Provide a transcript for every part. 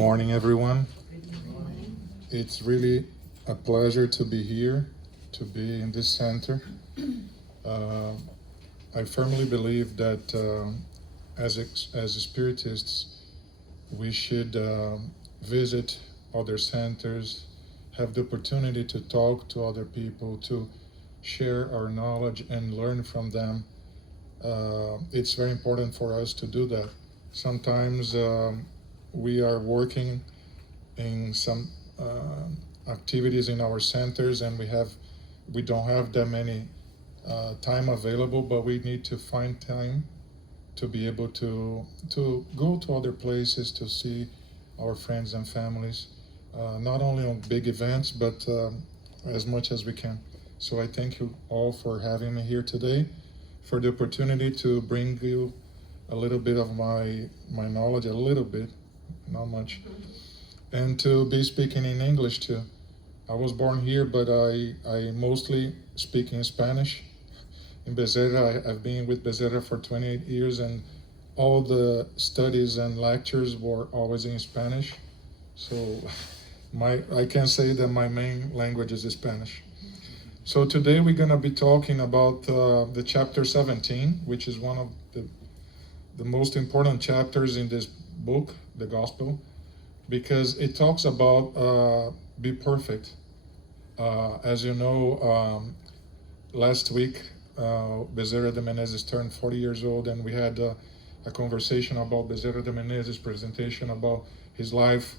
morning, everyone. It's really a pleasure to be here, to be in this center. I firmly believe that as spiritists, we should visit other centers, have the opportunity to talk to other people, to share our knowledge and learn from them. It's very important for us to do that. Sometimes we are working in some activities in our centers, and we don't have that many time available, but we need to find time to be able to go to other places to see our friends and families, not only on big events, but as much as we can. So I thank you all for having me here today, for the opportunity to bring you a little bit of my knowledge, a little bit, not much, and to be speaking in English too. I was born here, but I mostly speak in Spanish. In Becerra, I've been with Becerra for 28 years, and all the studies and lectures were always in Spanish. So I can say that my main language is Spanish. So today we're going to be talking about the chapter 17, which is one of the most important chapters in this book, the Gospel, because it talks about be perfect. As you know, last week, Becerra de Menezes turned 40 years old, and we had a conversation about Becerra de Menezes' presentation about his life.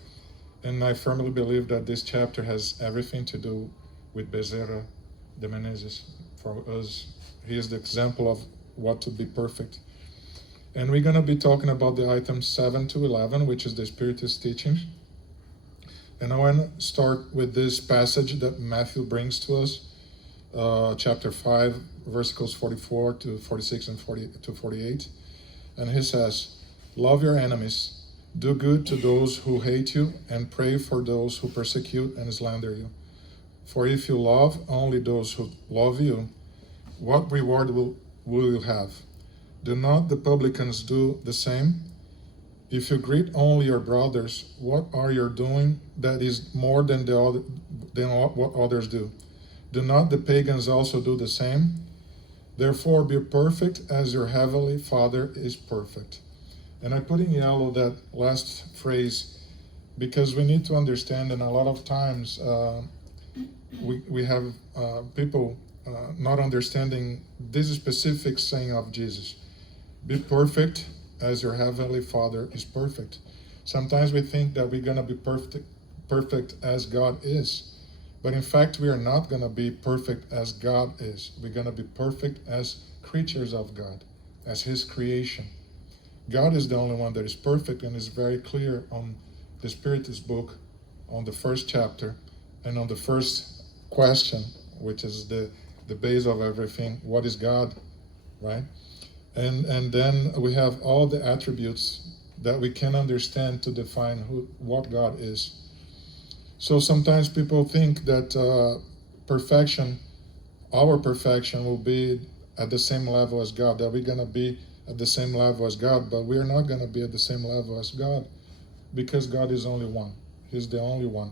And I firmly believe that this chapter has everything to do with Becerra de Menezes. For us, he is the example of what to be perfect. And we're going to be talking about the items 7 to 11, which is the Spiritist teachings. And I want to start with this passage that Matthew brings to us, chapter 5, verses 44 to 46 and 40 to 48. And he says, "Love your enemies, do good to those who hate you, and pray for those who persecute and slander you. For if you love only those who love you, what reward will you have? Do not the publicans do the same? If you greet only your brothers, what are you doing that is more than what others do? Do not the pagans also do the same? Therefore be perfect as your heavenly Father is perfect." And I put in yellow that last phrase because we need to understand, and a lot of times we have people not understanding this specific saying of Jesus. Be perfect as your heavenly Father is perfect. Sometimes we think that we're going to be perfect as God is. But in fact, we are not going to be perfect as God is. We're going to be perfect as creatures of God, as His creation. God is the only one that is perfect, and is very clear on the Spiritist book, on the first chapter, and on the first question, which is the base of everything. What is God, right? And then we have all the attributes that we can understand to define what God is. So sometimes people think that our perfection will be at the same level as God, that we're going to be at the same level as God, but we're not going to be at the same level as God, because God is only one. He's the only one.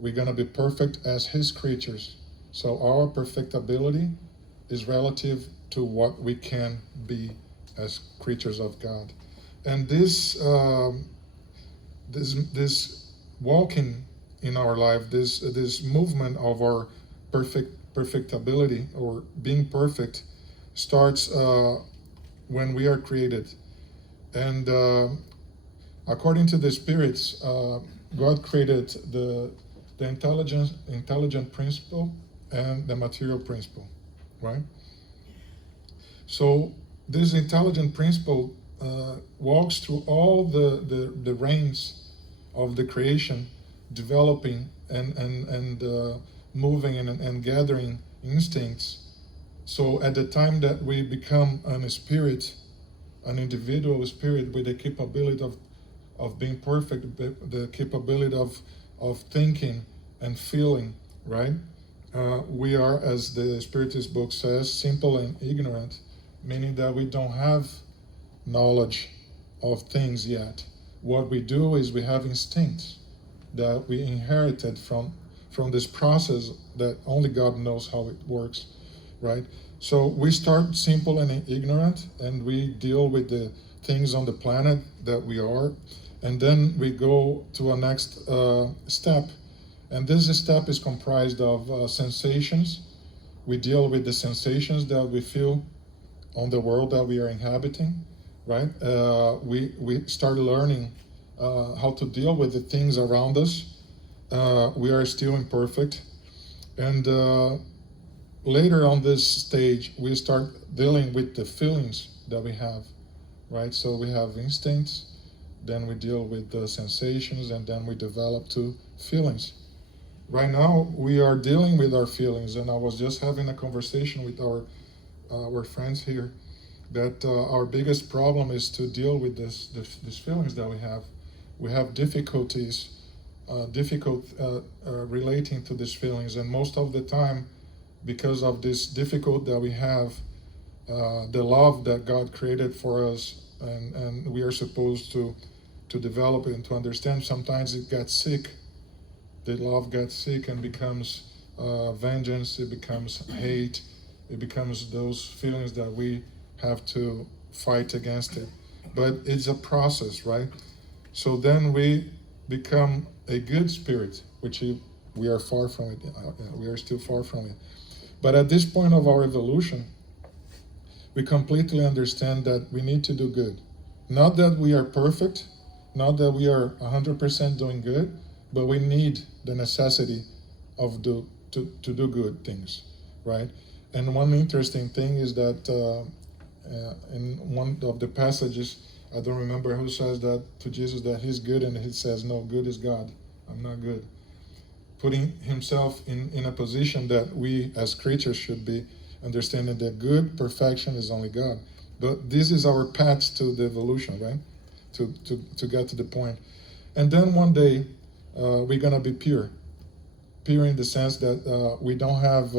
We're going to be perfect as His creatures. So our perfectibility is relative to what we can be as creatures of God. And this walking in our life, this movement of our perfectibility or being perfect starts when we are created. And according to the spirits, God created the intelligent principle and the material principle, right? So this intelligent principle walks through all the reigns of the creation, developing and moving and gathering instincts. So at the time that we become an individual spirit with the capability of being perfect, the capability of thinking and feeling, right? We are, as the Spiritist book says, simple and ignorant, meaning that we don't have knowledge of things yet. what we do is we have instincts that we inherited from this process that only God knows how it works, right? So we start simple and ignorant, and we deal with the things on the planet that we are, and then we go to a next step. And this step is comprised of sensations. We deal with the sensations that we feel on the world that we are inhabiting, right? We start learning how to deal with the things around us. We are still imperfect. And later on this stage, we start dealing with the feelings that we have, right? So we have instincts, then we deal with the sensations, and then we develop to feelings. Right now, we are dealing with our feelings, and I was just having a conversation with our friends here that our biggest problem is to deal with these feelings that we have. We have difficulties, relating to these feelings, and most of the time, because of this difficulty that we have, the love that God created for us, and we are supposed to develop it and to understand. Sometimes it gets sick. The love gets sick and becomes vengeance. It becomes hate. It becomes those feelings that we have to fight against it. But it's a process, right? So then we become a good spirit, which we are far from it. We are still far from it. But at this point of our evolution, we completely understand that we need to do good. Not that we are perfect, not that we are 100% doing good, but we need the necessity of to do good things, right? And one interesting thing is that in one of the passages, I don't remember who says that to Jesus, that he's good, and he says, no, good is God. I'm not good. Putting himself in a position that we as creatures should be, understanding that good perfection is only God. But this is our path to the evolution, right? To get to the point. And then one day, we're going to be pure. Pure in the sense that we don't have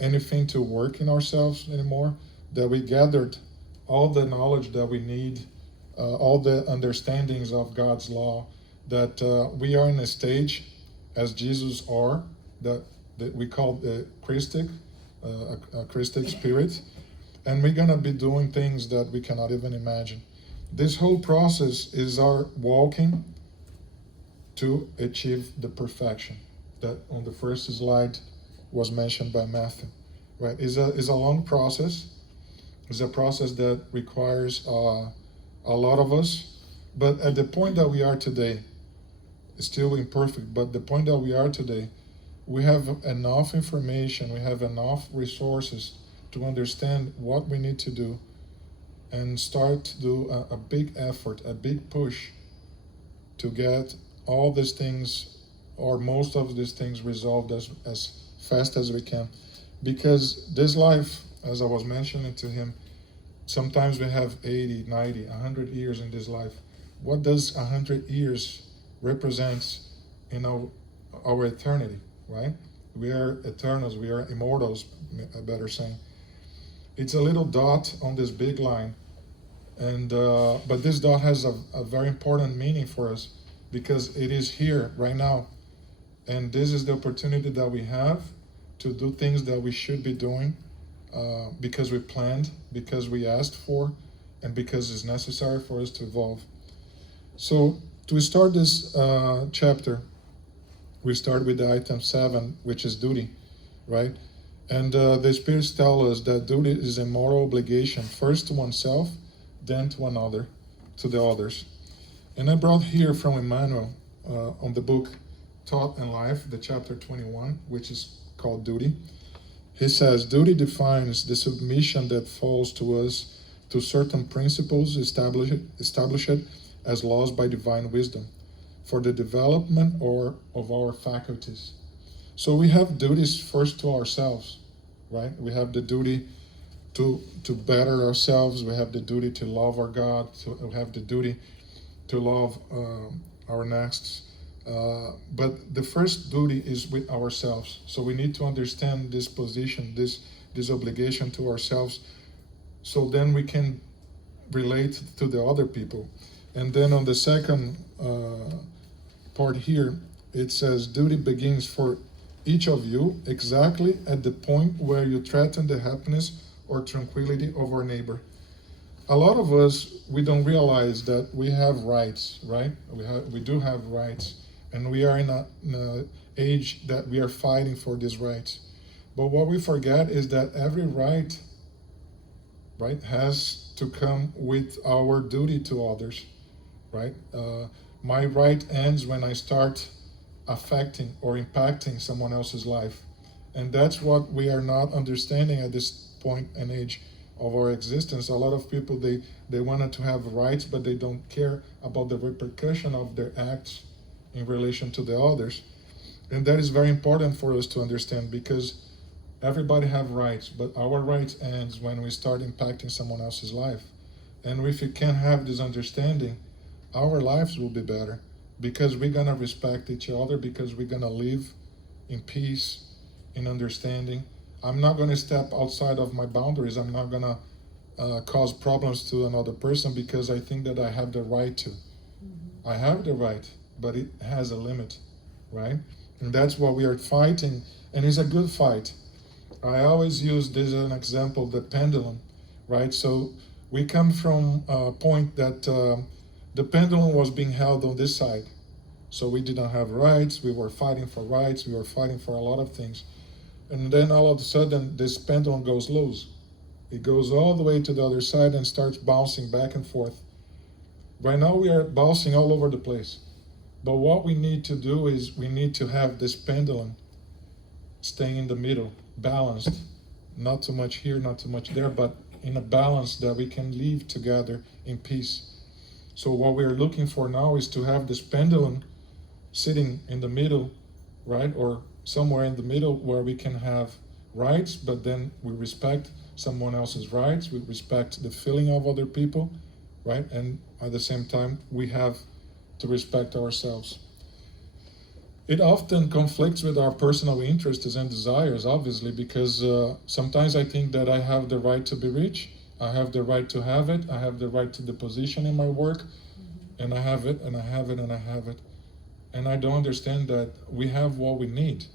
anything to work in ourselves anymore, that we gathered all the knowledge that we need, all the understandings of God's law, that we are in a stage, as Jesus are, that we call the Christic, a Christic spirit, and we're going to be doing things that we cannot even imagine. This whole process is our walking to achieve the perfection that on the first slide was mentioned by Matthew, right? It's a long process. It's a process that requires a lot of us, but at the point that we are today, it's still imperfect, but the point that we are today, we have enough information, we have enough resources to understand what we need to do and start to do a big effort, a big push to get all these things, or most of these things, resolved as fast as we can. Because this life, as I was mentioning to him, sometimes we have 80, 90, 100 years in this life. What does 100 years represent in our eternity, right? We are eternals, we are immortals, better saying. It's a little dot on this big line, and but this dot has a very important meaning for us, because it is here right now, and this is the opportunity that we have to do things that we should be doing, because we planned, because we asked for, and because it's necessary for us to evolve. So to start this chapter, we start with the item 7, which is duty, right? And the spirits tell us that duty is a moral obligation, first to oneself, then to another, to the others. And I brought here from Emmanuel on the book Thought and Life, the chapter 21, which is called Duty. He says, duty defines the submission that falls to us to certain principles established as laws by divine wisdom for the development of our faculties. So we have duties first to ourselves, right? We have the duty to better ourselves. We have the duty to love our God. We have the duty to love our next. But the first duty is with ourselves. So we need to understand this position, this obligation to ourselves, so then we can relate to the other people. And then on the second part here, it says, duty begins for each of you exactly at the point where you threaten the happiness or tranquility of our neighbor. A lot of us, we don't realize that we have rights, right? We do have rights, and we are in a age that we are fighting for these rights. But what we forget is that every right, has to come with our duty to others, right? My right ends when I start affecting or impacting someone else's life. And that's what we are not understanding at this point and age of our existence. A lot of people, they wanted to have rights, but they don't care about the repercussion of their acts in relation to the others. And that is very important for us to understand, because everybody have rights, but our rights ends when we start impacting someone else's life. And if we can have this understanding, our lives will be better, because we're gonna respect each other, because we're gonna live in peace, in understanding. I'm not gonna step outside of my boundaries. I'm not gonna cause problems to another person because I think that I have the right to. I have the right, but it has a limit, right? And that's what we are fighting, and it's a good fight. I always use this as an example, the pendulum, right? So we come from a point that the pendulum was being held on this side. So we didn't have rights, we were fighting for rights, we were fighting for a lot of things. And then all of a sudden, this pendulum goes loose. It goes all the way to the other side and starts bouncing back and forth. Right now we are bouncing all over the place. But what we need to do is we need to have this pendulum staying in the middle, balanced. Not too much here, not too much there, but in a balance that we can live together in peace. So what we are looking for now is to have this pendulum sitting in the middle, right? Or somewhere in the middle where we can have rights, but then we respect someone else's rights, we respect the feeling of other people, right? And at the same time, we have to respect ourselves. It often conflicts with our personal interests and desires, obviously, because sometimes I think that I have the right to be rich, I have the right to have it, I have the right to the position in my work, and I have it, and I have it, and I have it. And I don't understand that we have what we need.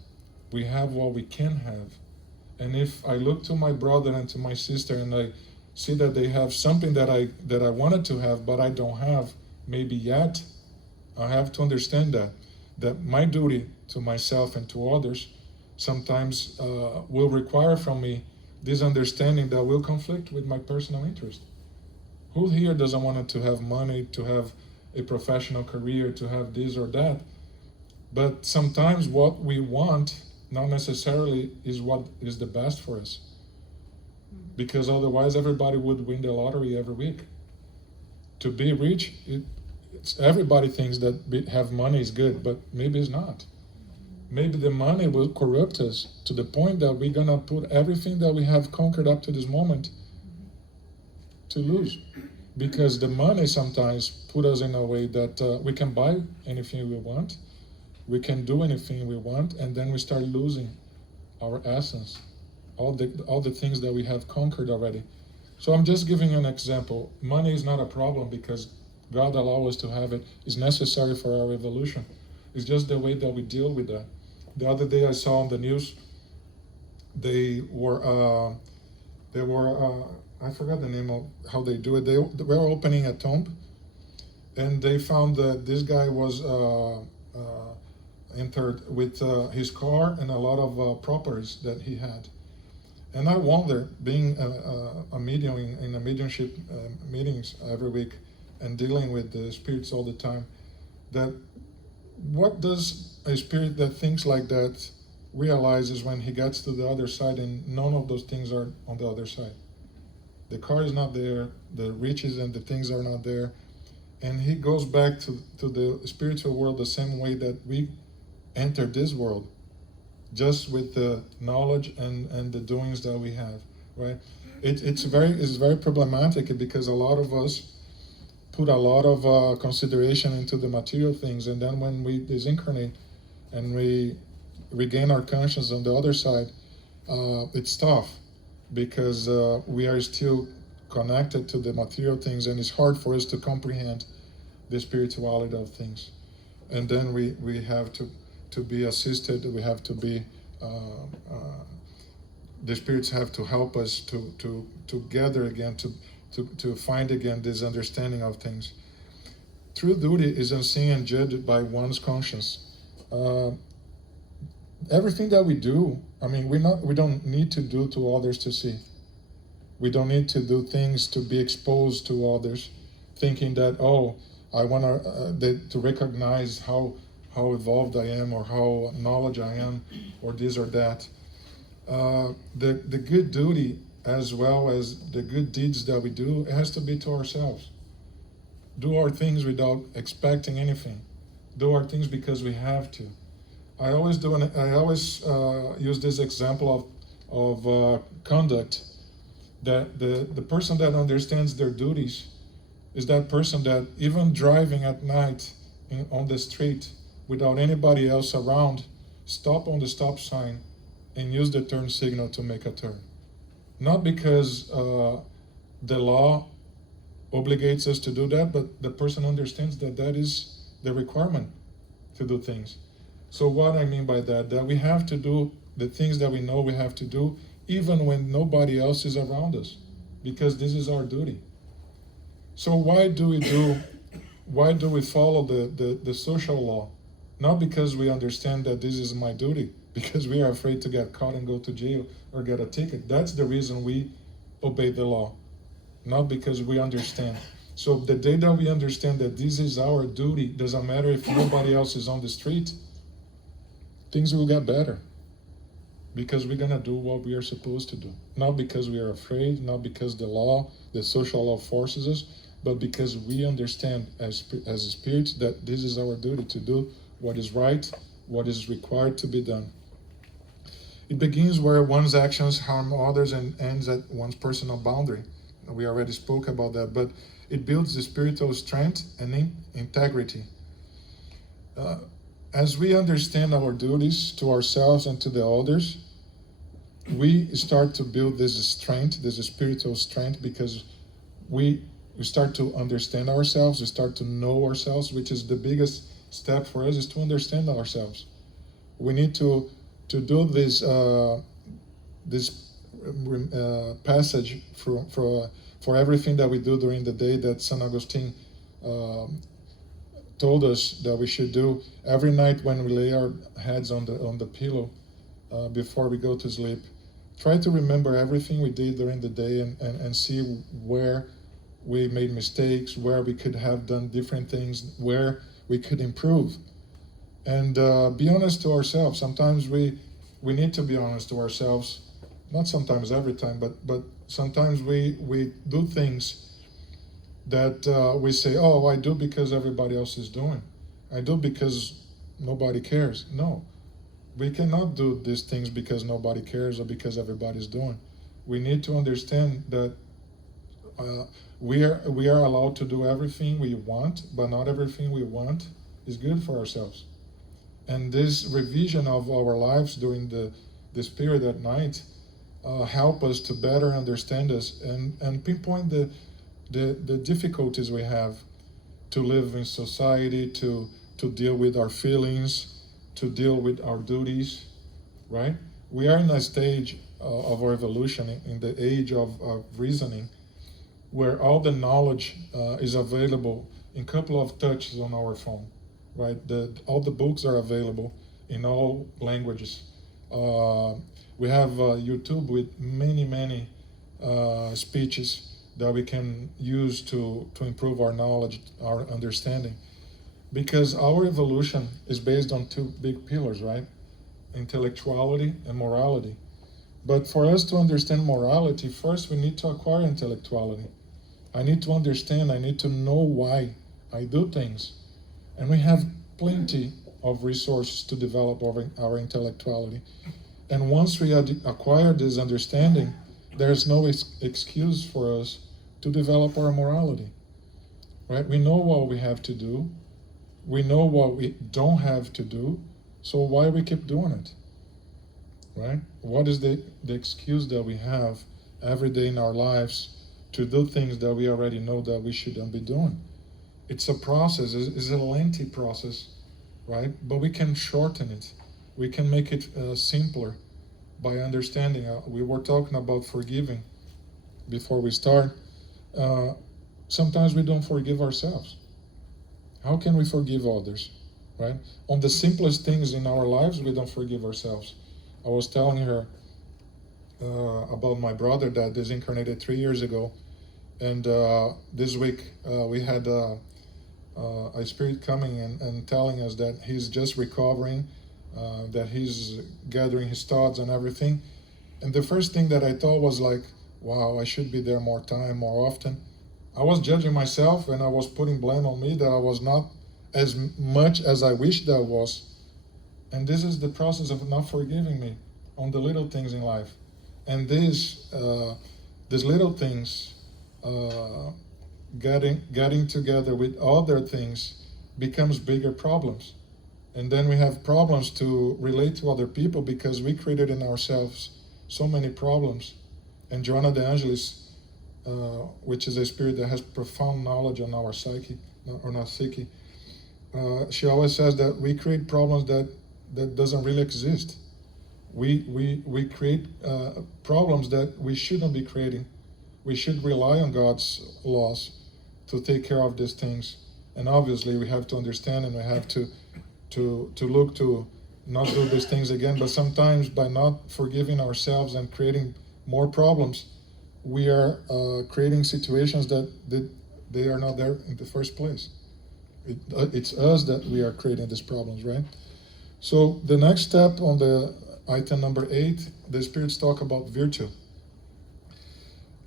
We have what we can have. And if I look to my brother and to my sister and I see that they have something that I wanted to have, but I don't have maybe yet, I have to understand that my duty to myself and to others sometimes will require from me this understanding that will conflict with my personal interest. Who here doesn't want to have money, to have a professional career, to have this or that? But sometimes what we want not necessarily is what is the best for us. Because otherwise everybody would win the lottery every week. To be rich, everybody thinks that have money is good, but maybe it's not. Maybe the money will corrupt us to the point that we're gonna put everything that we have conquered up to this moment to lose. Because the money sometimes put us in a way that we can buy anything we want, we can do anything we want, and then we start losing our essence, all the things that we have conquered already. So I'm just giving you an example. Money is not a problem because God allows us to have it. It's necessary for our evolution. It's just the way that we deal with that. The other day I saw on the news, they were I forgot the name of how they do it. They were opening a tomb, and they found that this guy was entered with his car and a lot of properties that he had. And I wonder, being a medium in a mediumship meetings every week and dealing with the spirits all the time, that what does a spirit that thinks like that realizes when he gets to the other side and none of those things are on the other side? The car is not there, the riches and the things are not there, and he goes back to the spiritual world the same way that we entered this world, just with the knowledge and the doings that we have, right? It's very problematic because a lot of us put a lot of consideration into the material things, and then when we disincarnate and we regain our conscience on the other side, it's tough because we are still connected to the material things, and it's hard for us to comprehend the spirituality of things. And then we have to be assisted, we have to be, the spirits have to help us to gather again, to find again this understanding of things. True duty is unseen and judged by one's conscience. Everything that we do, I mean, we don't need to do to others to see. We don't need to do things to be exposed to others, thinking that, oh, I want to recognize how evolved I am, or how knowledge I am, or this or that. The good duty, as well as the good deeds that we do, it has to be to ourselves. Do our things without expecting anything. Do our things because we have to. I always use this example of conduct. That the person that understands their duties is that person that, even driving at night on the street without anybody else around, stop on the stop sign and use the turn signal to make a turn. Not because the law obligates us to do that, but the person understands that that is the requirement to do things. So what I mean by that we have to do the things that we know we have to do, even when nobody else is around us, because this is our duty. So why do we follow the social law? Not because we understand that this is my duty, because we are afraid to get caught and go to jail or get a ticket. That's the reason we obey the law, not because we understand. So the day that we understand that this is our duty, doesn't matter if nobody else is on the street, things will get better. Because we're going to do what we are supposed to do. Not because we are afraid, not because the social law forces us, but because we understand as spirits that this is our duty to do what is right, what is required to be done. It begins where one's actions harm others and ends at one's personal boundary. We already spoke about that, but it builds the spiritual strength and integrity. As we understand our duties to ourselves and to the others, we start to build this strength, this spiritual strength, because we start to understand ourselves, we start to know ourselves, which is the biggest step for us, is to understand ourselves. We need to do this passage for everything that we do during the day that St. Augustine told us that we should do every night when we lay our heads on the pillow before we go to sleep. Try to remember everything we did during the day and see where we made mistakes, where we could have done different things, where we could improve. And be honest to ourselves. Sometimes we need to be honest to ourselves. Not sometimes, every time, but sometimes we do things that we say, oh, I do because everybody else is doing. I do because nobody cares. No. We cannot do these things because nobody cares or because everybody's doing. We need to understand that we are allowed to do everything we want, but not everything we want is good for ourselves. And this revision of our lives during this period at night help us to better understand us and pinpoint the difficulties we have to live in society, to deal with our feelings, to deal with our duties, right? We are in a stage of our evolution, in the age of reasoning, where all the knowledge is available in a couple of touches on our phone, right? All the books are available in all languages. We have YouTube with many speeches that we can use to improve our knowledge, our understanding. Because our evolution is based on two big pillars, right? Intellectuality and morality. But for us to understand morality, first we need to acquire intellectuality. I need to understand, I need to know why I do things. And we have plenty of resources to develop our intellectuality. And once we acquire this understanding, there's no excuse for us to develop our morality, right? We know what we have to do. We know what we don't have to do, so why we keep doing it, right? What is the excuse that we have every day in our lives to do things that we already know that we shouldn't be doing? It's a process. It's a lengthy process, right? But we can shorten it. We can make it simpler by understanding. We were talking about forgiving before we start. Sometimes we don't forgive ourselves. How can we forgive others, right? On the simplest things in our lives, we don't forgive ourselves. I was telling her about my brother that disincarnated 3 years ago, and this week we had a spirit coming and telling us that he's just recovering, that he's gathering his thoughts and everything. And the first thing that I thought was like, wow, I should be there more time, more often. I was judging myself and I was putting blame on me that I was not as much as I wished I was. And this is the process of not forgiving me on the little things in life. And these little things getting together with other things becomes bigger problems. And then we have problems to relate to other people because we created in ourselves so many problems. And Joanna de Angelis, which is a spirit that has profound knowledge on our psyche, or not psyche, she always says that we create problems that doesn't really exist. We create problems that we shouldn't be creating. We should rely on God's laws to take care of these things. And obviously we have to understand and we have to look to not do these things again. But sometimes by not forgiving ourselves and creating more problems, we are creating situations that they are not there in the first place. It's us that we are creating these problems, right? So the next step on the item number 8, the spirits talk about virtue.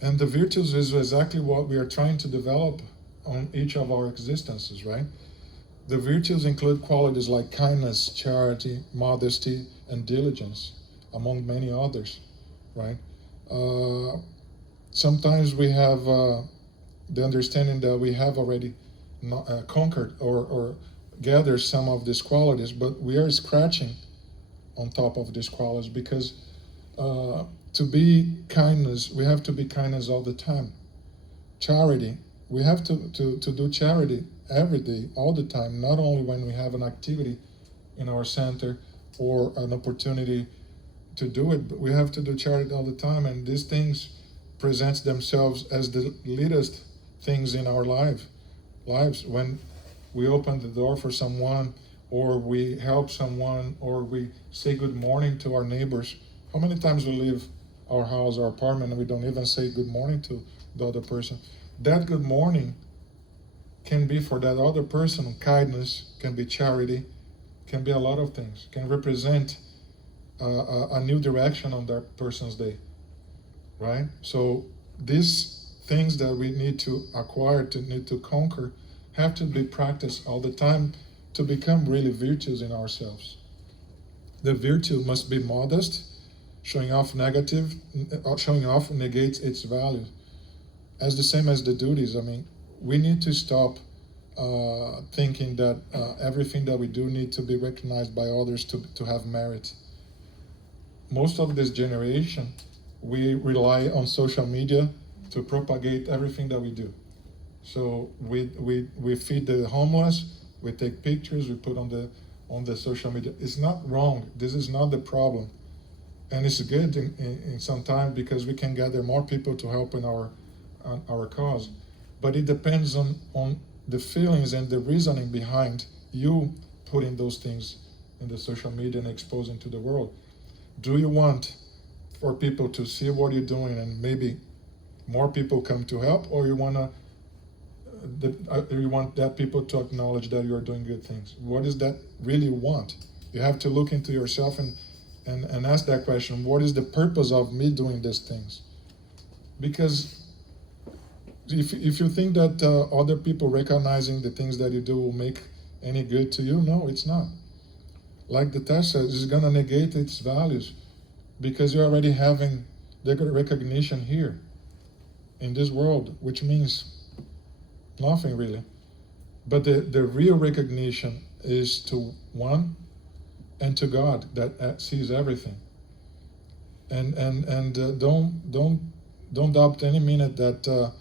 And the virtues is exactly what we are trying to develop on each of our existences, right? The virtues include qualities like kindness, charity, modesty, and diligence, among many others, right? Sometimes we have the understanding that we have already conquered or gathered some of these qualities, but we are scratching on top of these qualities because to be kindness, we have to be kindness all the time. Charity, we have to do charity every day, all the time, not only when we have an activity in our center or an opportunity to do it, but we have to do charity all the time. And these things present themselves as the littlest things in our lives. When we open the door for someone, or we help someone, or we say good morning to our neighbors. How many times we leave our house or apartment and we don't even say good morning to the other person? That good morning can be for that other person kindness, can be charity, can be a lot of things, can represent a new direction on that person's day, right? So these things that we need to acquire, need to conquer, have to be practiced all the time to become really virtues in ourselves. The virtue must be modest. Showing off negates its value. As the same as the duties, I mean, we need to stop thinking that everything that we do need to be recognized by others to have merit. Most of this generation, we rely on social media to propagate everything that we do. So we feed the homeless, we take pictures, we put on the social media. It's not wrong. This is not the problem. And it's good in some time because we can gather more people to help in our cause. But it depends on the feelings and the reasoning behind you putting those things in the social media and exposing to the world. Do you want for people to see what you're doing and maybe more people come to help, or you want that people to acknowledge that you're doing good things? What is that really you want? You have to look into yourself and ask that question. What is the purpose of me doing these things? Because if you think that other people recognizing the things that you do will make any good to you, no, it's not. Like the text says, it's going to negate its values because you're already having the recognition here in this world, which means nothing really. But the real recognition is to one and to God that sees everything. And don't doubt any minute that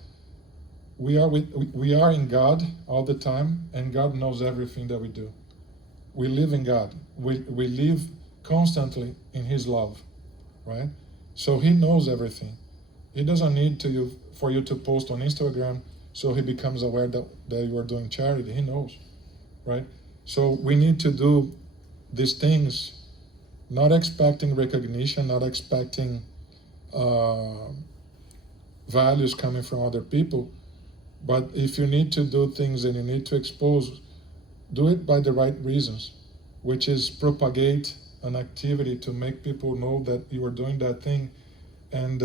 we are in God all the time, and God knows everything that we do. We live in God. We live constantly in His love, right? So He knows everything. He doesn't need for you to post on Instagram so He becomes aware that you are doing charity. He knows, right? So we need to do these things, not expecting recognition, not expecting values coming from other people. But if you need to do things and you need to expose, do it by the right reasons, which is propagate an activity to make people know that you are doing that thing, and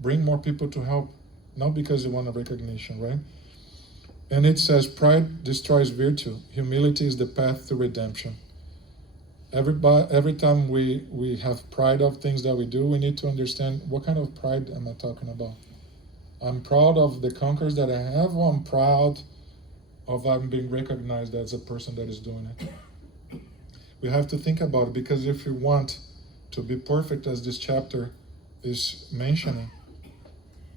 bring more people to help, not because you want a recognition, right? And it says, pride destroys virtue. Humility is the path to redemption. Every time we have pride of things that we do, we need to understand, what kind of pride am I talking about? I'm proud of the conquers that I have, or I'm proud of I'm being recognized as a person that is doing it? We have to think about it, because if we want to be perfect, as this chapter is mentioning,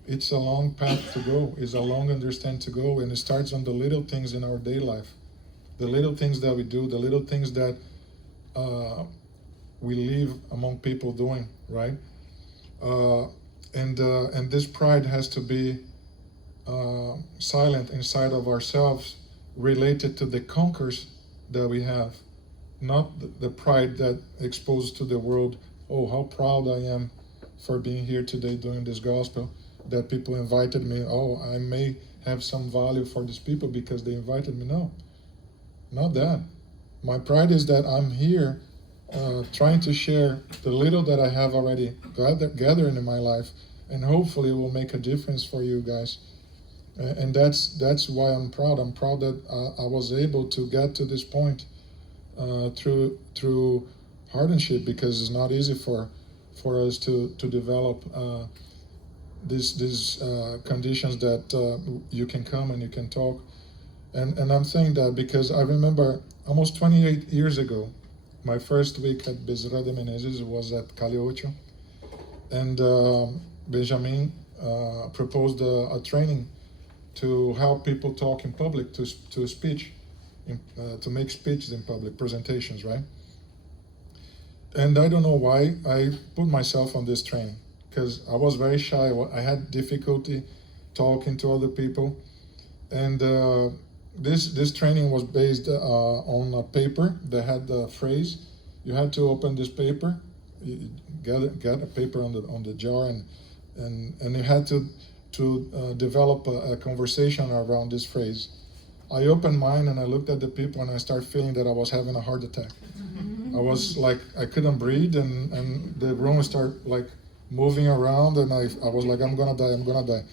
it's a long path to go, it's a long understand to go, and it starts on the little things in our day life, the little things that we do, the little things that we live among people doing, right? And this pride has to be silent inside of ourselves, related to the conquers that we have, not the pride that exposed to the world. Oh, how proud I am for being here today doing this gospel, that people invited me. Oh, I may have some value for these people because they invited me. No, not that. My pride is that I'm here trying to share the little that I have already gathered in my life, and hopefully it will make a difference for you guys. And that's why I'm proud. I'm proud that I was able to get to this point through hardship, because it's not easy for us to develop these conditions that you can come and you can talk. And I'm saying that because I remember almost 28 years ago, my first week at Bezerra de Menezes was at Caliocho, and Benjamin proposed a training to help people talk in public, to speech, to make speeches in public, presentations, right? And I don't know why I put myself on this training, because I was very shy. I had difficulty talking to other people, and this training was based on a paper that had the phrase. You had to open this paper, you get a paper on the jar, and you had to develop a conversation around this phrase. I opened mine and I looked at the people and I started feeling that I was having a heart attack. I was like, I couldn't breathe, and the room started like moving around, and I was like, I'm gonna die,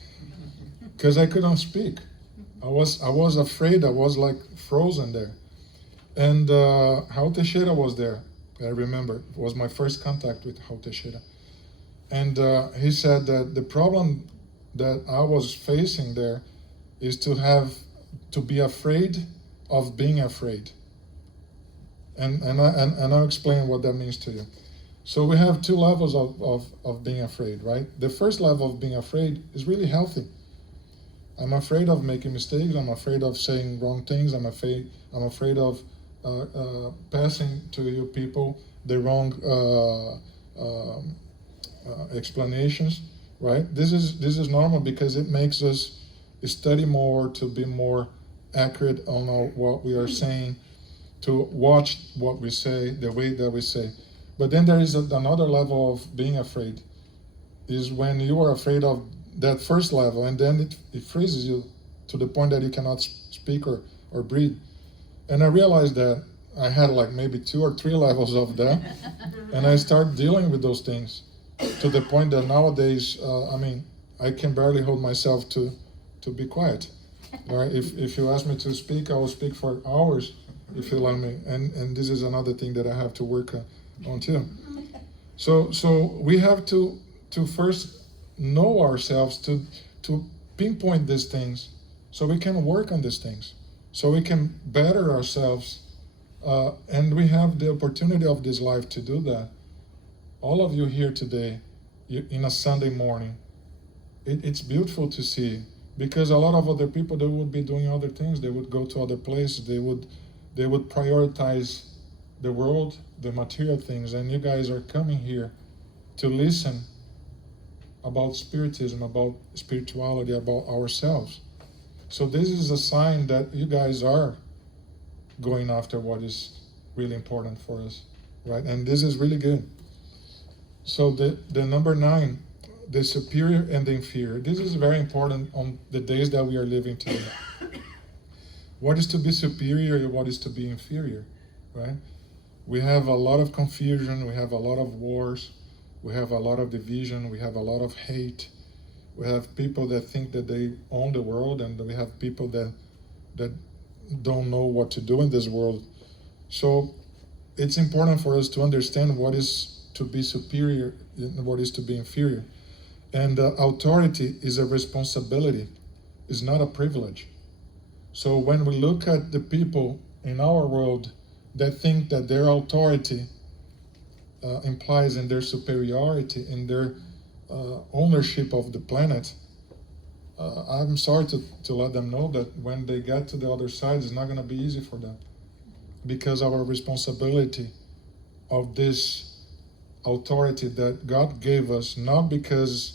because I couldn't speak. I was afraid. I was like frozen there. And Raul Teixeira was there. I remember, it was my first contact with Raul Teixeira. And he said that the problem that I was facing there is to be afraid of being afraid. And I'll explain what that means to you. So we have two levels of being afraid, right? The first level of being afraid is really healthy. I'm afraid of making mistakes. I'm afraid of saying wrong things. I'm afraid of passing to you people the wrong explanations, right? This is normal, because it makes us study more, to be more accurate on what we are saying, to watch what we say, the way that we say. But then there is another level of being afraid, is when you are afraid of that first level, and then it freezes you to the point that you cannot speak or breathe. And I realized that I had like maybe 2 or 3 levels of that, and I started dealing with those things to the point that nowadays, I can barely hold myself to be quiet. Right? If you ask me to speak, I will speak for hours if you allow me. And this is another thing that I have to work on too. So we have to first know ourselves, to pinpoint these things, so we can work on these things, so we can better ourselves, and we have the opportunity of this life to do that. All of you here today, in a Sunday morning, it's beautiful to see Because a lot of other people, they would be doing other things. They would go to other places. They would prioritize the world, the material things. And you guys are coming here to listen about spiritism, about spirituality, about ourselves. So this is a sign that you guys are going after what is really important for us, right? And this is really good. So the number 9, the superior and the inferior. This is very important on the days that we are living today. What is to be superior and what is to be inferior, right? We have a lot of confusion, we have a lot of wars, we have a lot of division, we have a lot of hate. We have people that think that they own the world, and we have people that don't know what to do in this world. So it's important for us to understand what is to be superior and what is to be inferior. And authority is a responsibility, it's not a privilege. So when we look at the people in our world that think that their authority implies in their superiority, in their ownership of the planet, I'm sorry to let them know that when they get to the other side, it's not going to be easy for them. Because our responsibility of this authority that God gave us, not because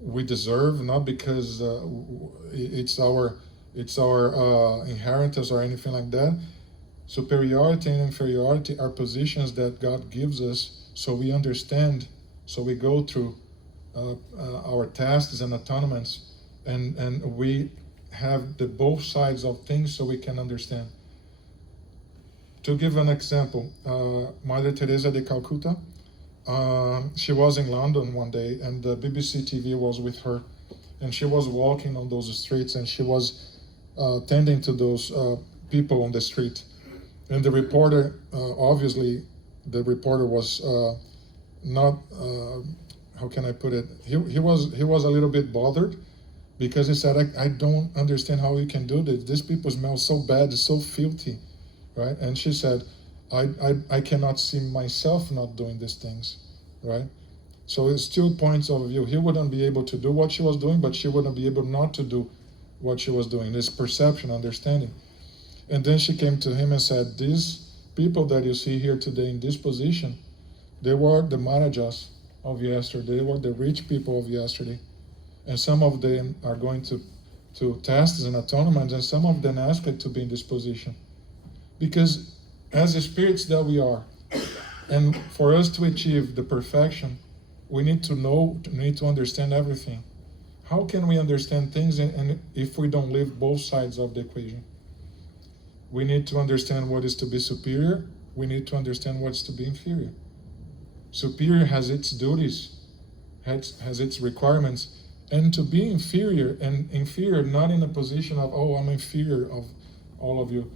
we deserve, not because it's our inheritance or anything like that. Superiority and inferiority are positions that God gives us so we understand, so we go through our tasks and autonomous, and we have the both sides of things so we can understand. To give an example, Mother Teresa de Calcutta, she was in London one day, and the BBC TV was with her, and she was walking on those streets, and she was tending to those people on the street. And the reporter, obviously, the reporter was not, how can I put it? He was a little bit bothered, because he said, I don't understand how you can do this. These people smell so bad, it's so filthy, right? And she said, I cannot see myself not doing these things, right? So it's 2 points of view. He wouldn't be able to do what she was doing, but she wouldn't be able not to do what she was doing. This perception, understanding. And then she came to him and said, these people that you see here today in this position, they were the Maharajas of yesterday. They were the rich people of yesterday. And some of them are going to tests and atonement, and some of them ask it to be in this position. Because as the spirits that we are, and for us to achieve the perfection, we need to know, we need to understand everything. How can we understand things and if we don't live both sides of the equation? We need to understand what is to be superior. We need to understand what's to be inferior. Superior has its duties, has its requirements, and to be inferior, and inferior not in a position of, oh, I'm inferior of all of you,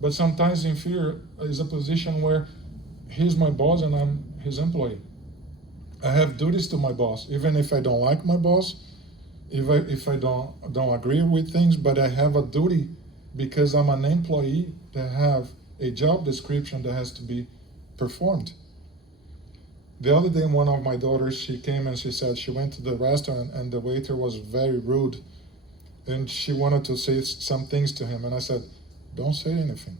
but sometimes inferior is a position where he's my boss and I'm his employee. I have duties to my boss, even if I don't like my boss, if I don't agree with things, but I have a duty because I'm an employee that have a job description that has to be performed. The other day, one of my daughters, she came and she said she went to the restaurant and the waiter was very rude, and she wanted to say some things to him, and I said, don't say anything.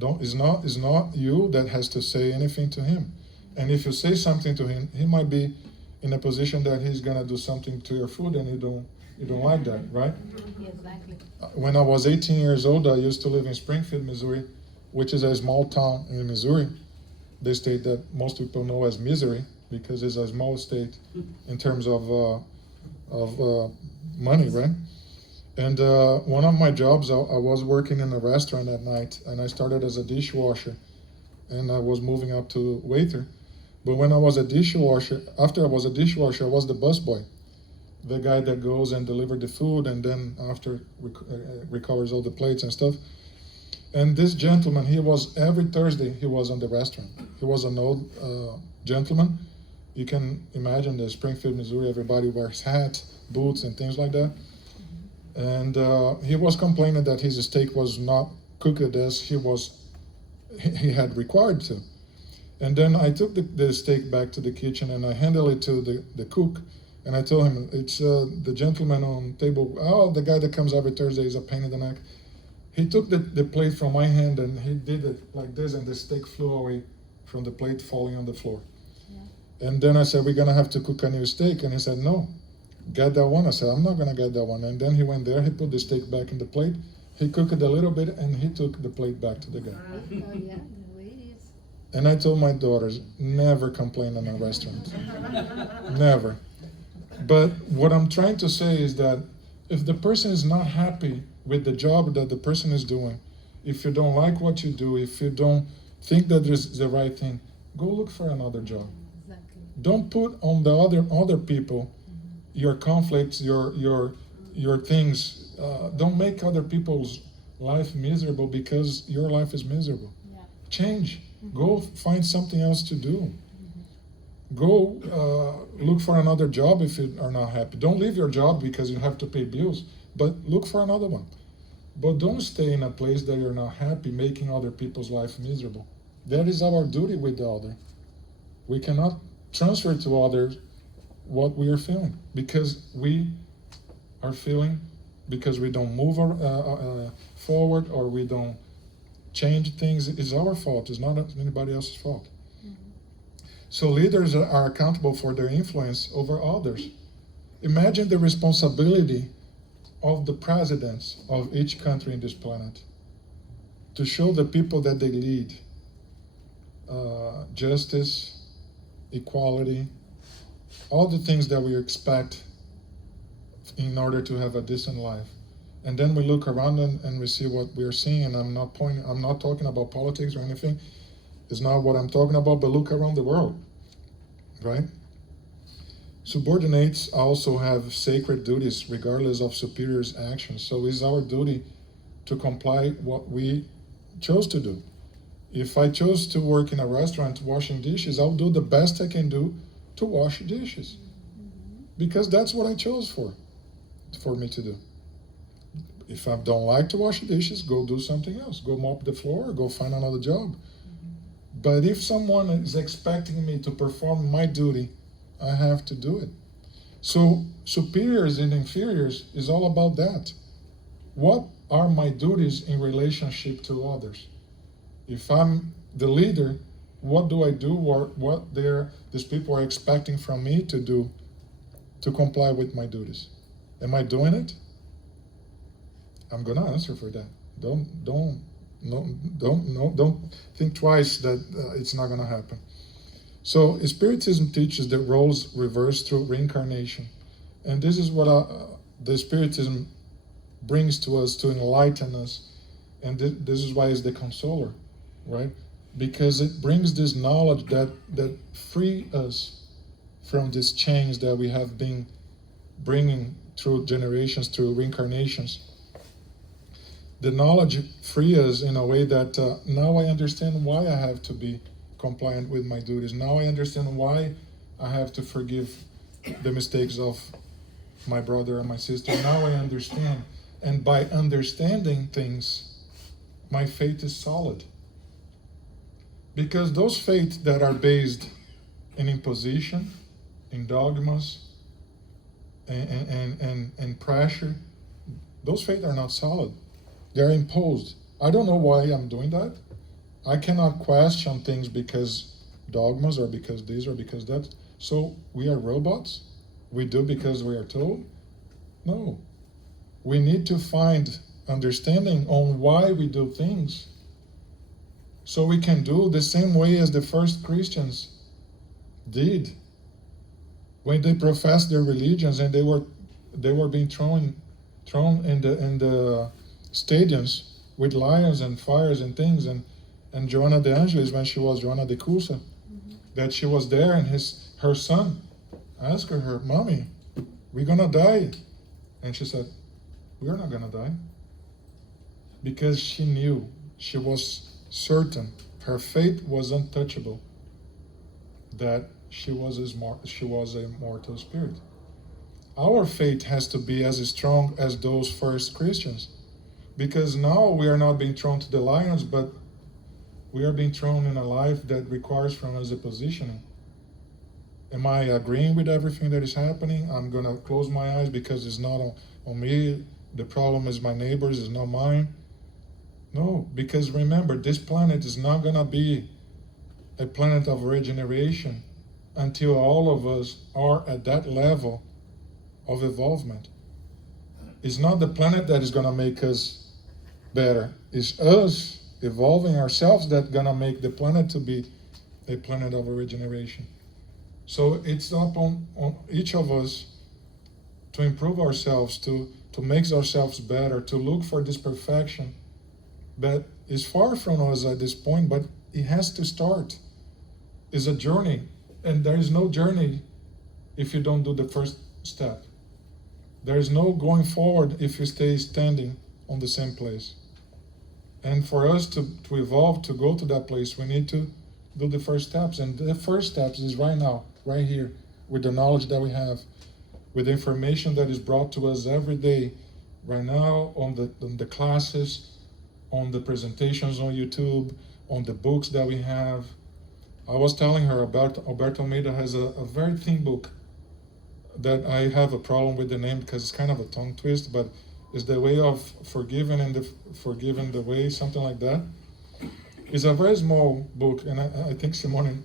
It's not you that has to say anything to him. And if you say something to him, he might be in a position that he's gonna do something to your food, and you don't like that, right? Exactly. When I was 18 years old, I used to live in Springfield, Missouri, which is a small town in Missouri, the state that most people know as misery, because it's a small state in terms of money, right? And one of my jobs, I was working in a restaurant at night, and I started as a dishwasher, and I was moving up to waiter. But when I was a dishwasher, after I was a dishwasher, I was the busboy, the guy that goes and delivers the food, and then after recovers all the plates and stuff. And this gentleman, he was, every Thursday, he was on the restaurant. He was an old gentleman. You can imagine the Springfield, Missouri, everybody wears hats, boots, and things like that. And he was complaining that his steak was not cooked as he had required to. And then I took the steak back to the kitchen and I handed it to the cook, And I told him, it's the gentleman on table, the guy that comes every Thursday is a pain in the neck. He took the plate from my hand and he did it like this, and the steak flew away from the plate, falling on the floor. Yeah. And then I said, we're going to have to cook a new steak. And he said, no, get that one. I said, I'm not going to get that one. And then he went there, he put the steak back in the plate, he cooked it a little bit, and he took the plate back to the guy. Oh, yeah, the way it is. And I told my daughters, never complain in a restaurant. Never. But what I'm trying to say is that if the person is not happy with the job that the person is doing, if you don't like what you do, if you don't think that is the right thing, go look for another job. Exactly. Don't put on the other people your conflicts, your things. Don't make other people's life miserable because your life is miserable. Yeah. Change. Go find something else to do. Go look for another job if you are not happy. Don't leave your job because you have to pay bills, but look for another one. But don't stay in a place that you're not happy, making other people's life miserable. That is our duty with the other. We cannot transfer to others what we are feeling, because we are feeling, because we don't move forward, or we don't change things. It's our fault. It's not anybody else's fault. So leaders are accountable for their influence over others. Imagine the responsibility of the presidents of each country in this planet to show the people that they lead justice, equality, all the things that we expect in order to have a decent life. And then we look around and we see what we're seeing. And I'm not talking about politics or anything. It's not what I'm talking about, but look around the world, right? Subordinates also have sacred duties regardless of superiors' actions. So it's our duty to comply what we chose to do. If I chose to work in a restaurant washing dishes, I'll do the best I can do to wash dishes. Because that's what I chose for me to do. If I don't like to wash dishes, go do something else. Go mop the floor, or go find another job. But if someone is expecting me to perform my duty, I have to do it. So superiors and inferiors is all about that. What are my duties in relationship to others? If I'm the leader, what do I do, or what these people are expecting from me to do to comply with my duties? Am I doing it? I'm gonna answer for that. Don't think twice that it's not gonna happen. So Spiritism teaches that roles reverse through reincarnation, and this is what the Spiritism brings to us to enlighten us, and this is why it's the consoler, right? Because it brings this knowledge that free us from these chains that we have been bringing through generations, through reincarnations. The knowledge frees us in a way that now I understand why I have to be compliant with my duties. Now I understand why I have to forgive the mistakes of my brother and my sister. Now I understand. And by understanding things, my faith is solid. Because those faiths that are based in imposition, in dogmas, and pressure, those faiths are not solid. They're imposed. I don't know why I'm doing that. I cannot question things because dogmas or because this or because that. So we are robots? We do because we are told? No. We need to find understanding on why we do things, so we can do the same way as the first Christians did when they professed their religions, and they were being thrown in the stadiums with lions and fires and things. And Joanna de Angelis, when she was Joanna de Cusa, that she was there, and her son asked her, "Mommy, we're gonna die," and she said, "We're not gonna die," because she knew, she was certain, her faith was untouchable, that she was a mortal spirit. Our faith has to be as strong as those first Christians, because now we are not being thrown to the lions, but we are being thrown in a life that requires from us a positioning. Am I agreeing with everything that is happening? I'm going to close my eyes because it's not on me. The problem is my neighbors, it's not mine. No, because remember, this planet is not going to be a planet of regeneration until all of us are at that level of evolvement. It's not the planet that is going to make us better. It's us evolving ourselves that's going to make the planet to be a planet of regeneration. So it's up on each of us to improve ourselves, to make ourselves better, to look for this perfection that is far from us at this point, but it has to start. It's a journey, and there is no journey if you don't do the first step. There is no going forward if you stay standing on the same place. And for us to evolve, to go to that place, we need to do the first steps. And the first steps is right now, right here, with the knowledge that we have, with the information that is brought to us every day, right now on the classes, on the presentations on YouTube, on the books that we have. I was telling her about Alberto Almeida has a very thin book that I have a problem with the name because it's kind of a tongue twist, but it's the way of forgiving and forgiving the way, something like that. It's a very small book, and I think Simone,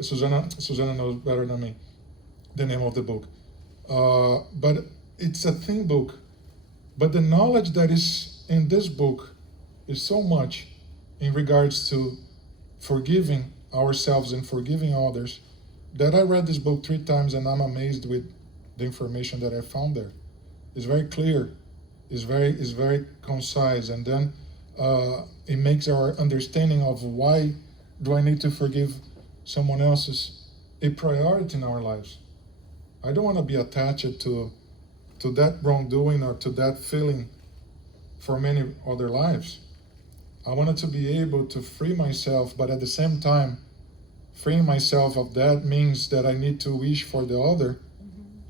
Susanna knows better than me the name of the book. But it's a thin book. But the knowledge that is in this book is so much in regards to forgiving ourselves and forgiving others that I read this book 3 times and I'm amazed with the information that I found there. It's very clear, it's very concise, and then it makes our understanding of why do I need to forgive someone else's a priority in our lives. I don't want to be attached to that wrongdoing or to that feeling for many other lives. I wanted to be able to free myself, but at the same time, freeing myself of that means that I need to wish for the other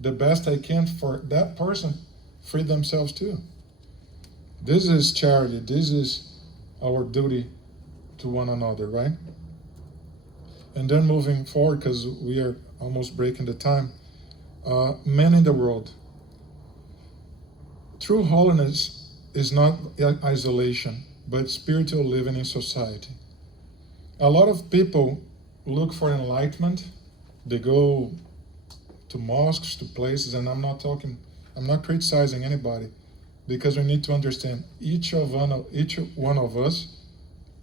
the best I can for that person free themselves too. This is charity. This is our duty to one another, right? And then moving forward, because we are almost breaking the time, men in the world. True holiness is not isolation, but spiritual living in society. A lot of people look for enlightenment. They go to mosques, to places, and I'm not criticizing anybody, because we need to understand each one of us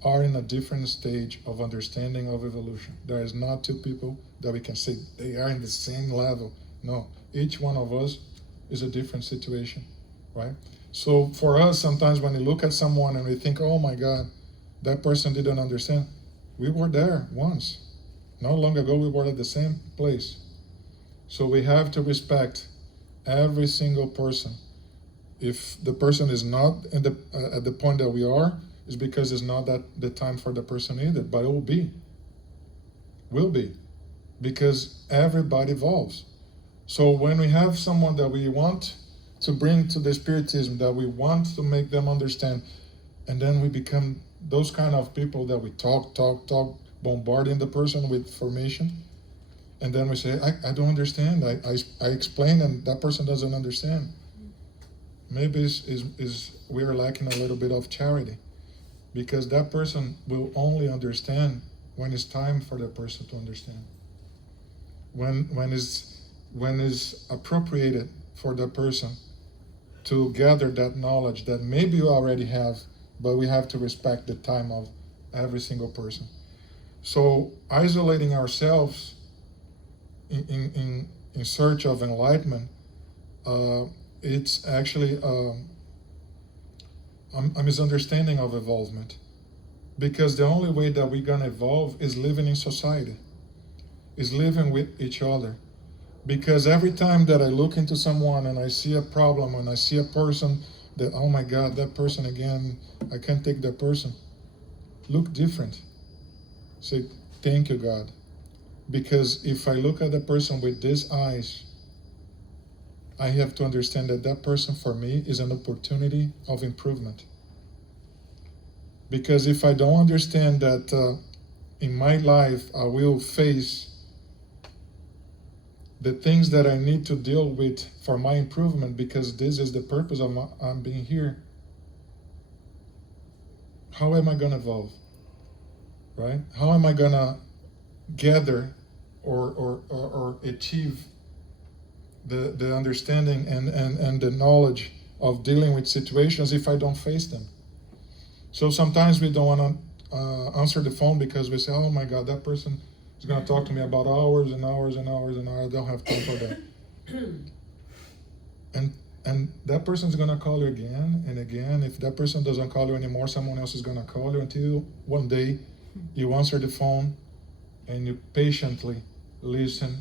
are in a different stage of understanding of evolution. There is not 2 people that we can say they are in the same level. No, each one of us is a different situation, right? So for us, sometimes when we look at someone and we think, oh my God, that person didn't understand. We were there once. Not long ago, we were at the same place. So we have to respect every single person. If the person is not at the point that we are, it's because it's not that the time for the person either, but it will be. Will be. Because everybody evolves. So when we have someone that we want to bring to the spiritism, that we want to make them understand, and then we become those kind of people that we talk, bombarding the person with information, and then we say, I don't understand, I explain and that person doesn't understand. Maybe we are lacking a little bit of charity, because that person will only understand when it's time for that person to understand. When is appropriated for the person to gather that knowledge that maybe you already have, but we have to respect the time of every single person. So isolating ourselves in search of enlightenment, it's actually a misunderstanding of evolvement, because the only way that we're gonna evolve is living in society, is living with each other. Because every time that I look into someone and I see a problem and I see a person that, oh my God, that person again, I can't take that person. Look different. Say, thank you, God. Because if I look at the person with these eyes, I have to understand that that person for me is an opportunity of improvement. Because if I don't understand that in my life I will face the things that I need to deal with for my improvement, because this is the purpose of I'm being here, how am I going to evolve? Right? How am I going to gather or achieve the understanding and the knowledge of dealing with situations if I don't face them? So sometimes we don't want to answer the phone because we say, oh my God, that person is going to talk to me about hours and hours and hours and hours. I don't have time for that. And that person's going to call you again and again. If that person doesn't call you anymore, someone else is going to call you until one day you answer the phone and you patiently listen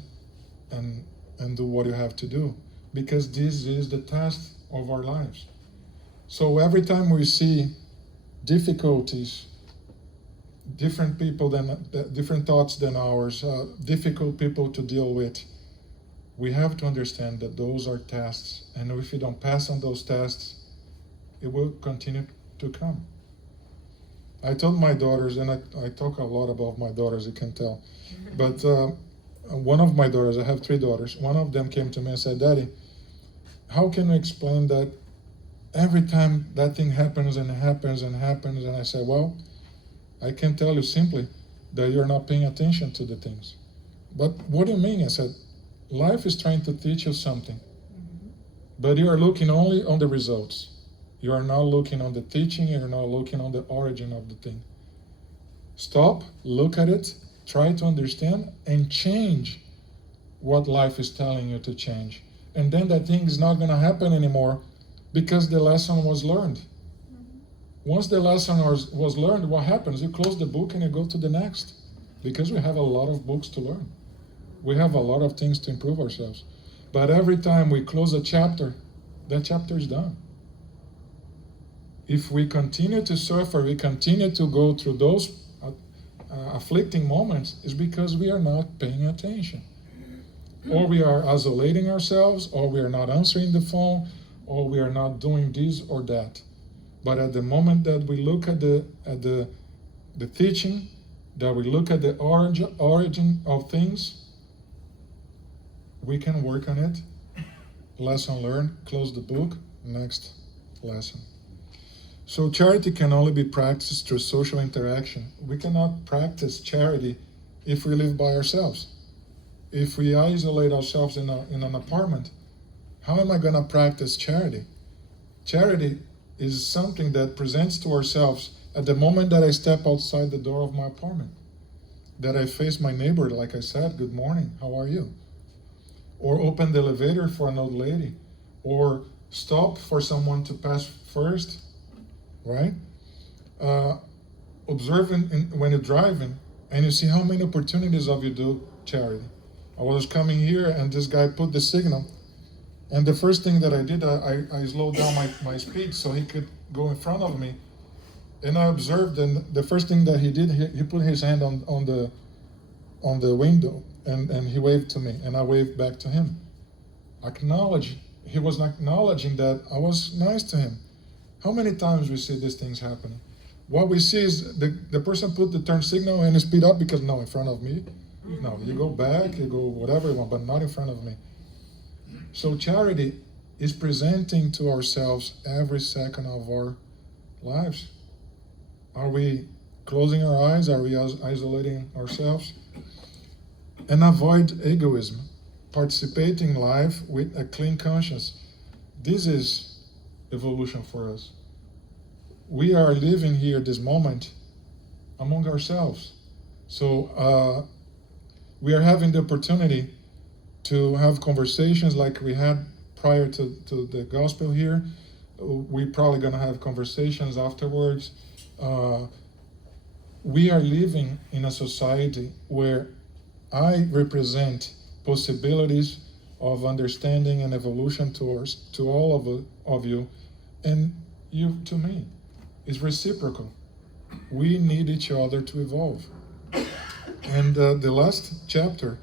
and do what you have to do. Because this is the task of our lives. So every time we see difficulties, different people different thoughts than ours, difficult people to deal with, we have to understand that those are tests, and if you don't pass on those tests, it will continue to come. I told my daughters, and I talk a lot about my daughters, you can tell, but one of my daughters, I have 3 daughters, one of them came to me and said, Daddy, how can you explain that every time that thing happens and happens and happens? And I said, well, I can tell you simply that you're not paying attention to the things. But what do you mean? I said, life is trying to teach you something, but you are looking only on the results. You are not looking on the teaching, you're not looking on the origin of the thing. Stop, look at it, try to understand, and change what life is telling you to change. And then that thing is not going to happen anymore because the lesson was learned. Once the lesson was learned, what happens? You close the book and you go to the next, because we have a lot of books to learn. We have a lot of things to improve ourselves. But every time we close a chapter, that chapter is done. If we continue to suffer, we continue to go through those afflicting moments, is because we are not paying attention. Or we are isolating ourselves, or we are not answering the phone, or we are not doing this or that. But at the moment that we look at the teaching, that we look at the origin of things, we can work on it. Lesson learned, close the book, next lesson. So charity can only be practiced through social interaction. We cannot practice charity if we live by ourselves. If we isolate ourselves in an apartment, how am I going to practice charity? Charity is something that presents to ourselves at the moment that I step outside the door of my apartment. That I face my neighbor, like I said, good morning, how are you? Or open the elevator for an old lady. Or stop for someone to pass first, right? Observing when you're driving, and you see how many opportunities of you do charity. I was coming here and this guy put the signal, and the first thing that I did, I slowed down my speed so he could go in front of me. And I observed, and the first thing that he did, he put his hand on the window, and he waved to me, and I waved back to him. He was acknowledging that I was nice to him. How many times we see these things happening? What we see is the person put the turn signal and speed up because no, in front of me. No, you go back, you go whatever you want, but not in front of me. So charity is presenting to ourselves every second of our lives. Are we closing our eyes? Are we isolating ourselves? And avoid egoism. Participating in life with a clean conscience. This is evolution for us. We are living here this moment among ourselves. So we are having the opportunity to have conversations like we had prior to the gospel here. We're probably going to have conversations afterwards. We are living in a society where I represent possibilities of understanding and evolution to all of you, and you to me. It's reciprocal. We need each other to evolve. And the last chapter,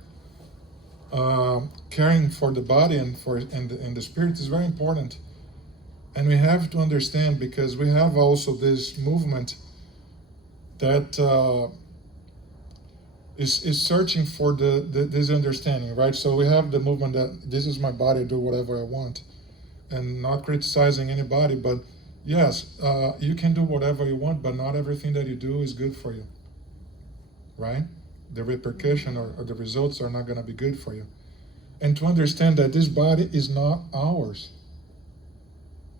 caring for the body and the spirit, is very important. And we have to understand, because we have also this movement that is searching for this understanding, right? So we have the movement that this is my body, do whatever I want, and not criticizing anybody, but yes, you can do whatever you want, but not everything that you do is good for you, right? The repercussion or the results are not going to be good for you. And to understand that this body is not ours.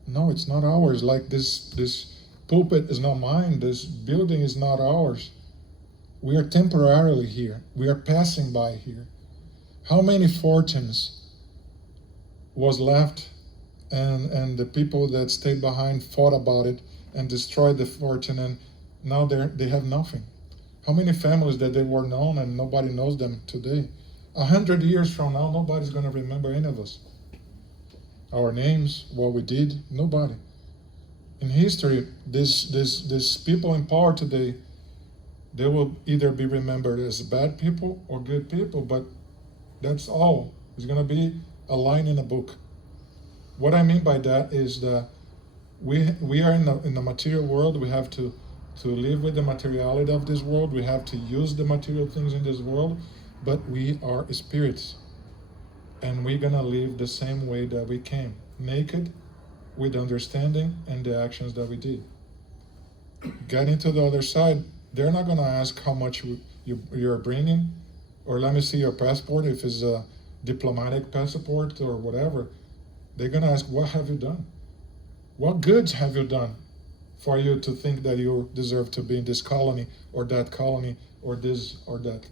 No, it's not ours. Like this pulpit is not mine. This building is not ours. We are temporarily here. We are passing by here. How many fortunes was left, and the people that stayed behind fought about it and destroyed the fortune, and now they have nothing. How many families that they were known and nobody knows them today? 100 years from now, nobody's going to remember any of us. Our names, what we did, nobody. In history, these people in power today, they will either be remembered as bad people or good people, but that's all. It's going to be a line in a book. What I mean by that is that we are in the material world. We have to live with the materiality of this world. We have to use the material things in this world, but we are spirits. And we're going to live the same way that we came, naked, with understanding and the actions that we did. Getting to the other side, they're not going to ask how much you're bringing, or let me see your passport, if it's a diplomatic passport or whatever. They're going to ask, what have you done? What goods have you done for you to think that you deserve to be in this colony or this or that,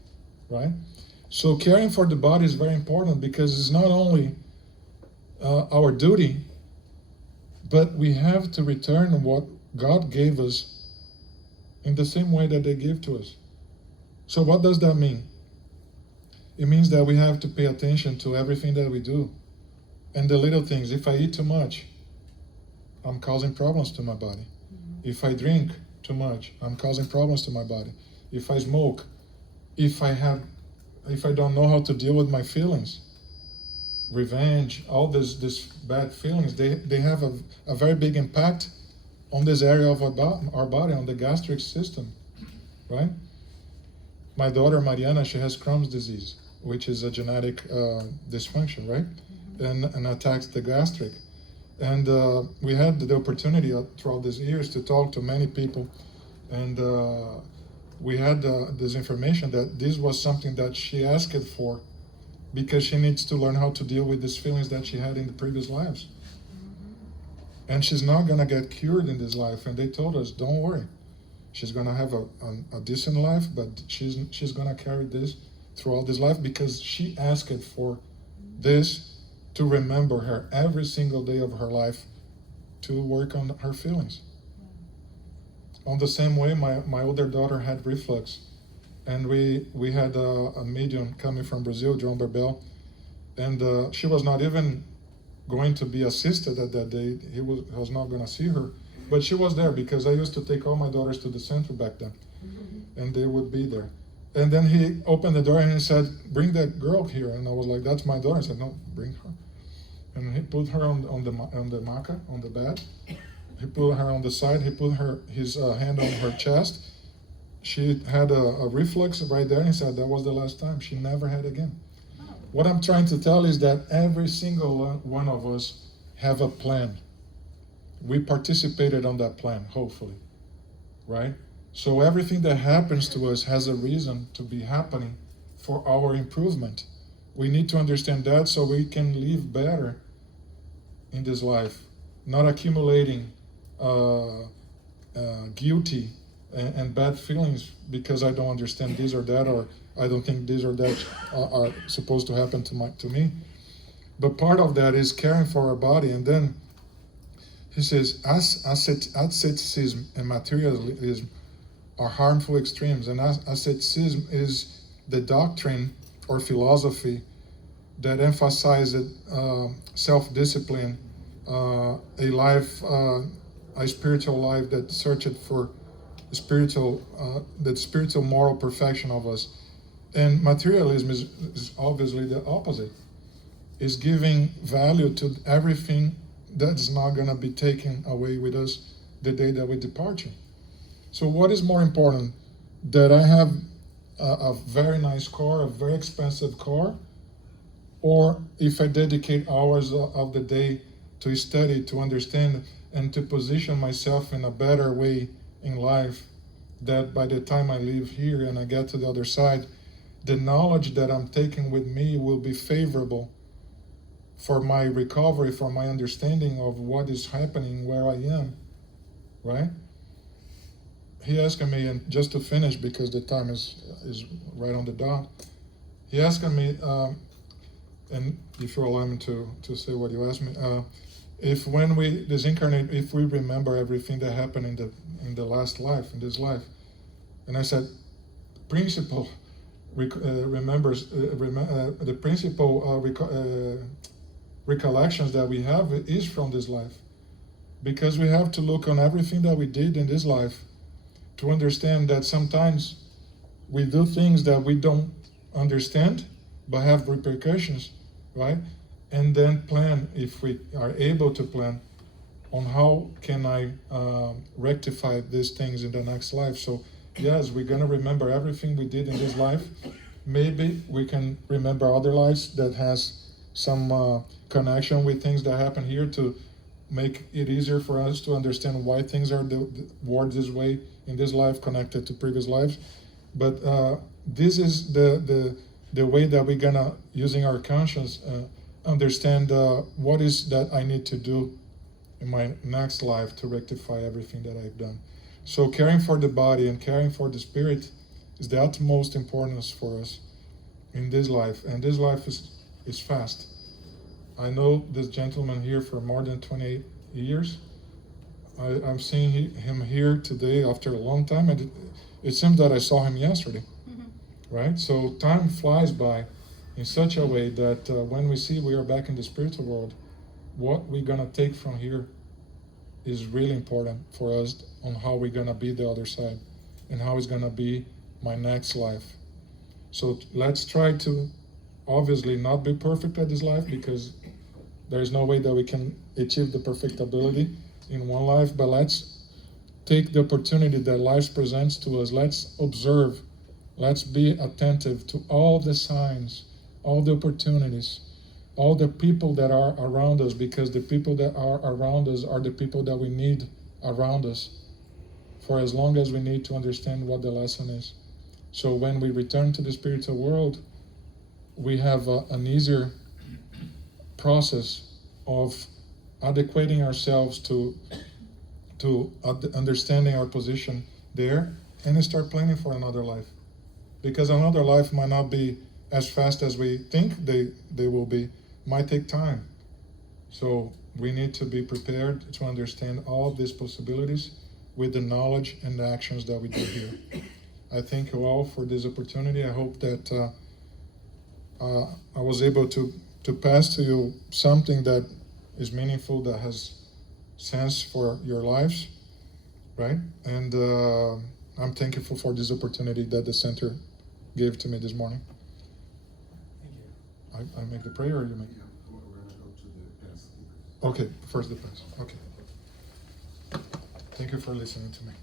right? So caring for the body is very important, because it's not only our duty, but we have to return what God gave us in the same way that they give to us. So what does that mean? It means that we have to pay attention to everything that we do. And the little things. If I eat too much, I'm causing problems to my body. If I drink too much, I'm causing problems to my body. If I smoke, if I don't know how to deal with my feelings, revenge, all these bad feelings, they have a very big impact on this area of our body, on the gastric system, right? My daughter Mariana, she has Crohn's disease, which is a genetic dysfunction, right? And attacks the gastric. And we had the opportunity throughout these years to talk to many people, and we had this information that this was something that she asked for, because she needs to learn how to deal with these feelings that she had in the previous lives. And she's not going to get cured in this life. And they told us, don't worry. She's going to have a decent life, but she's going to carry this throughout this life, because she asked for this to remember her every single day of her life, to work on her feelings. On the same way, my older daughter had reflux. And we had a medium coming from Brazil, John Berbel, and she was not even going to be assisted at that day. He was not going to see her, but she was there, because I used to take all my daughters to the center back then, and they would be there. And then he opened the door and he said, bring that girl here. And I was like, that's my daughter. I said, no, bring her. And he put her on the maca, on the bed. He put her on the side. He put his hand on her chest. She had a reflux right there, and he said that was the last time. She never had again. What I'm trying to tell is that every single one of us have a plan. We participated on that plan, hopefully, right? So everything that happens to us has a reason to be happening for our improvement. We need to understand that so we can live better in this life, not accumulating guilty and bad feelings because I don't understand this or that, or I don't think this or that are supposed to happen to me. But part of that is caring for our body. And then he says, asceticism and materialism are harmful extremes. And asceticism is the doctrine or philosophy that emphasizes self-discipline, a spiritual life that searched for the spiritual moral perfection of us. And materialism is obviously the opposite. It's giving value to everything that's not going to be taken away with us the day that we depart. So what is more important? That I have a very nice car, a very expensive car, or if I dedicate hours of the day to study, to understand, and to position myself in a better way in life, that by the time I leave here and I get to the other side, the knowledge that I'm taking with me will be favorable for my recovery, for my understanding of what is happening where I am, right? He asked me, and just to finish because the time is right on the dot, he asked me, and if you allow me to say what you asked me, if when we disincarnate, if we remember everything that happened in the last life, in this life, and I said, principle remembers the principal recollections that we have is from this life, because we have to look on everything that we did in this life to understand that sometimes we do things that we don't understand but have repercussions, right? And then plan, if we are able to plan, on how can I rectify these things in the next life. So yes, we're going to remember everything we did in this life. Maybe we can remember other lives that has some connection with things that happen here to make it easier for us to understand why things are word this way in this life connected to previous lives. But this is the way that we're gonna, using our conscience, understand what is that I need to do in my next life to rectify everything that I've done. So caring for the body and caring for the spirit is the utmost importance for us in this life. And this life is fast. I know this gentleman here for more than 28 years. I'm seeing him here today after a long time, and it seems that I saw him yesterday, right? So time flies by in such a way that when we see we are back in the spiritual world, what we're gonna take from here is really important for us on how we're gonna be the other side and how it's gonna be my next life. So let's try to obviously not be perfect at this life, because there's no way that we can achieve the perfectibility in one life, but let's take the opportunity that life presents to us. Let's observe, let's be attentive to all the signs, all the opportunities, all the people that are around us, because the people that are around us are the people that we need around us for as long as we need to understand what the lesson is. So when we return to the spiritual world, we have an easier process of adequating ourselves to understanding our position there, and start planning for another life, because another life might not be as fast as we think they will be, might take time. So we need to be prepared to understand all of these possibilities with the knowledge and the actions that we do here. I thank you all for this opportunity. I hope that I was able to pass to you something that is meaningful, that has sense for your lives, right? And I'm thankful for this opportunity that the center gave to me this morning. Thank you. I make the prayer, or you make? Yeah, we're going to go to the past speakers. Okay, first the past. Okay. Thank you for listening to me.